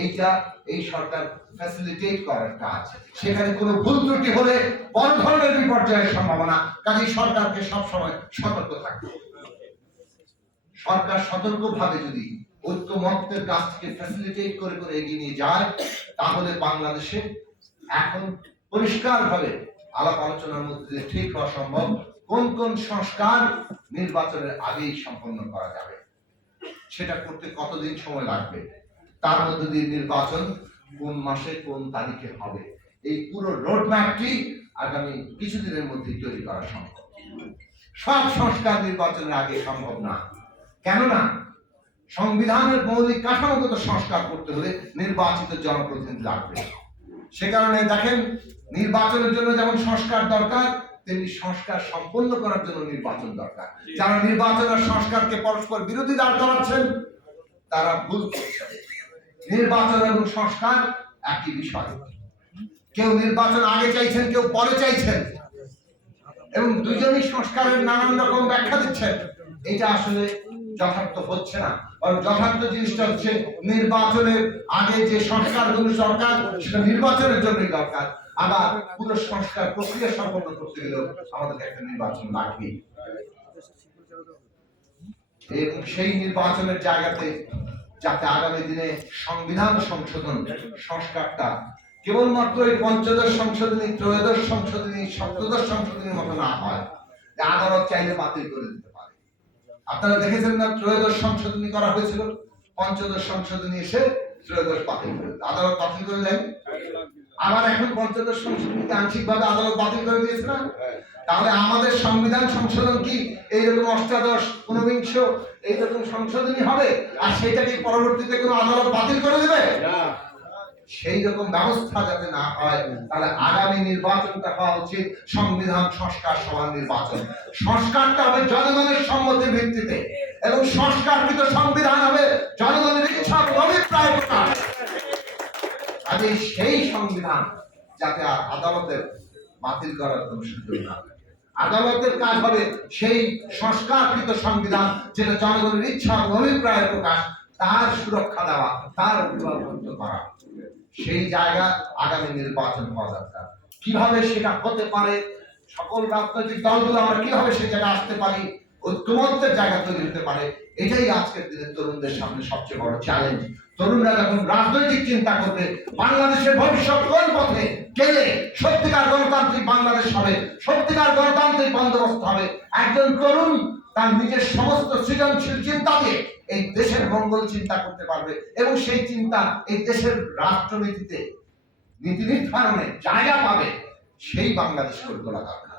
এইটা এই সরকার ফ্যাসিলিটেট করার কাজ। সেখানে কোনো ভুল ত্রুটি হলে বড় ধরনের বিপর্যয়ের সম্ভাবনা, কাজেই সরকারকে সবসময় সতর্ক থাকতে হবে। সরকার সতর্কভাবে যদি ঐক্যমত্যের কাছ থেকে ফ্যাসিলিটেট করে করে এগিয়ে নিয়ে যায়, তাহলে বাংলাদেশে এখন পরিষ্কারভাবে আলাপ আলোচনার মধ্যে ঠিক হওয়া সম্ভব কোন কোন সংস্কার নির্বাচনের আগেই সম্পন্ন করা যাবে, সেটা করতে কতদিন সময় লাগবে, তার মধ্যে দিয়ে নির্বাচন কোন মাসে কোন তারিখে হবে, এই পুরো রোডম্যাপটি আগামী কিছুদিনের মধ্যে তৈরি করা সম্ভব। সব সংস্কার নির্বাচনের আগে সম্ভব না, কেননা সংবিধানের মৌলিক কাঠামোগত সংস্কার করতে হলে নির্বাচিত জনপ্রতিনিধি লাগবে। সে কারণে দেখেন, নির্বাচনের জন্য যেমন সংস্কার দরকার, তেমনি সংস্কার সম্পন্ন করার জন্য নির্বাচন দরকার। যারা নির্বাচন আর সংস্কারকে পরস্পর বিরোধী দাঁড় করাচ্ছেন, তারা ভুল করছেন। নির্বাচন এবং সংস্কার একই বিষয়। কেউ নির্বাচন আগে চাইছেন, কেউ পরে চাইছেন, এবং দুজনই সংস্কারের নানান রকম ব্যাখ্যা দিচ্ছেন। এটা আসলে যথার্থ হচ্ছে না। যথার্থ জিনিসটা হচ্ছে নির্বাচনের আগে যে সংস্কারগুলো দরকার, সেটা নির্বাচনের জন্যই দরকার। আবার পুরো সংস্কার প্রক্রিয়া সম্পন্ন করতে গেলেও আমাদের একটা নির্বাচন লাগবে, এবং সেই নির্বাচনের জায়গাতে যাতে আগামী দিনে সংবিধান সংশোধন সংস্কারটা কেবলমাত্র এই পঞ্চদশ সংশোধনী, ত্রয়োদশ সংশোধনী, সপ্তদশ সংশোধনীর মতো না হয়, আদালত চাইলে বাতিল করে দিতে পারে। আপনারা দেখেছেন না, ত্রয়োদশ সংশোধনী করা হয়েছিল, পঞ্চদশ সংশোধনী এসে ত্রয়োদশ বাতিল করে, আদালত বাতিল করে দেন। আবার এখন পঞ্চদশ সংশোধনীকে আংশিকভাবে আদালত বাতিল করে দিয়েছে না? তাহলে আমাদের সংবিধান সংশোধন কি এইরকম অষ্টাদশ, ঊনবিংশ এইরকম সংশোধনী হবে, আর সেটাকে পরবর্তীতে কোনো আদালত বাতিল করে দেবে? সেই রকম ব্যবস্থা যাতে না হয়, তাহলে আগামী নির্বাচনটা হওয়া উচিত সংবিধান সংস্কার সভা নির্বাচন। সংস্কারটা হবে জনগণের সম্মতির ভিত্তিতে, এবং সংস্কারকৃত সংবিধান হবে জনগণের ইচ্ছা অভিপ্রায় প্রকাশ। আজ সেই সংবিধান যাতে আর আদালতের বাতিল করার কোনো সুযোগ না থাকে। আদালতের কাজ হবে সেই সংস্কারকৃত সংবিধান যেটা জনগণের ইচ্ছা অভিপ্রায় প্রকাশ, তার সুরক্ষা দেওয়া, তার অভিভাবক করা। সেই জায়গা আগামী নির্বাচন হওয়া দরকার। কিভাবে সেটা হতে পারে, সকল রাজনৈতিক দলগুলো আমরা কিভাবে সেই জায়গায় আসতে পারি, ঐক্যমত্যের জায়গা তৈরি হতে পারে, এটাই আজকের দিনে তরুণদের সামনে সবচেয়ে বড় চ্যালেঞ্জ। তরুণরা যখন রাজনৈতিক চিন্তা করবে, বাংলাদেশের ভবিষ্যৎ কোন পথে গেলে সত্যিকার গণতান্ত্রিক বাংলাদেশ হবে, সত্যিকার গণতান্ত্রিক বন্দোবস্ত হবে, একজন তরুণ তার নিজের সমস্ত সৃজনশীল চিন্তা দিয়ে এই দেশের মঙ্গল চিন্তা করতে পারবে, এবং সেই চিন্তা এই দেশের রাষ্ট্রনীতিতে নীতি নির্ধারণে জায়গা পাবে। সেই বাংলাদেশ গড়ে তোলা দরকার।